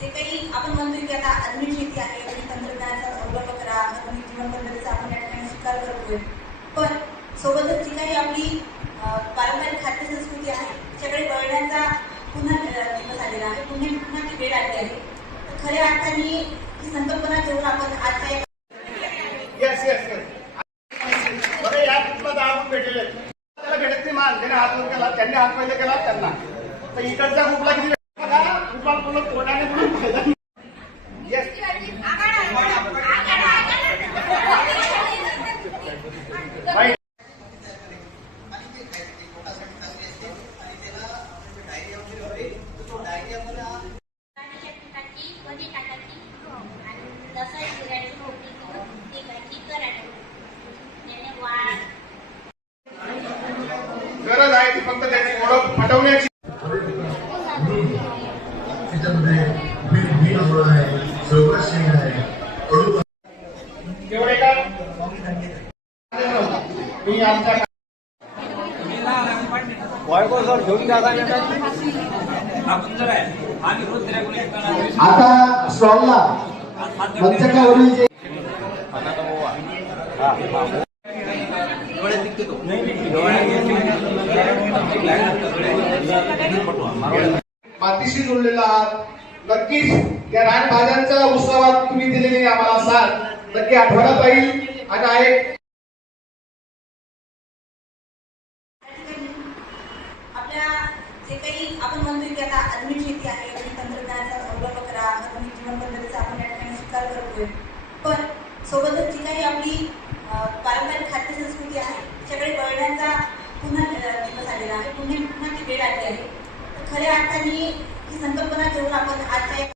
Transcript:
जे काही आपण म्हणतो की आता आधुनिक शेती आहे आणि तंत्रज्ञानाचा अवलंब करा, आधुनिक जीवन पद्धतीचा आपण या ठिकाणी स्वीकार करतोय, पण सोबतच जी काही आपली पारंपरिक खाद्य संस्कृती आहे त्याच्याकडे वळण्याचा पुन्हा दिवस आलेला आहे, पुन्हा ती वेळ आली आहे. तर खऱ्या अर्थाने ही संकल्पना घेऊन आपण आजच्या भेटले त्याला भेटत नाही मान त्याने हात वर केला, त्यांनी हात पहिले केला त्यांना, तर इकडच्या ग्रुपला किती गरज आहे ती फक्त त्याची ओळख पटवण्याची. तेवढे का मी आमच्या आता स्टॉलला मंचकावरील जे मातीशी जोडलेला आहात. नक्कीच त्या रानभाज्यांच्या उत्सवात तुम्ही दिलेली आम्हाला साथ नक्की आठवण्यात राहील. आणि आपल्या जे काही आपण म्हणतो की आता आधुनिक शेती आहे आणि तंत्रज्ञानाचा अवलंब करा, आधुनिक जीवन पद्धतीचा आपण या ठिकाणी स्वीकार करतोय, पण सोबतच जी काही आपली पारंपरिक खाद्य संस्कृती आहे त्याच्याकडे वळण्याचा पुन्हा दिवस आलेला आहे, पुन्हा ती वेळ आली आहे. तर खऱ्या अर्थाने ही संकल्पना घेऊन आपण आजच्या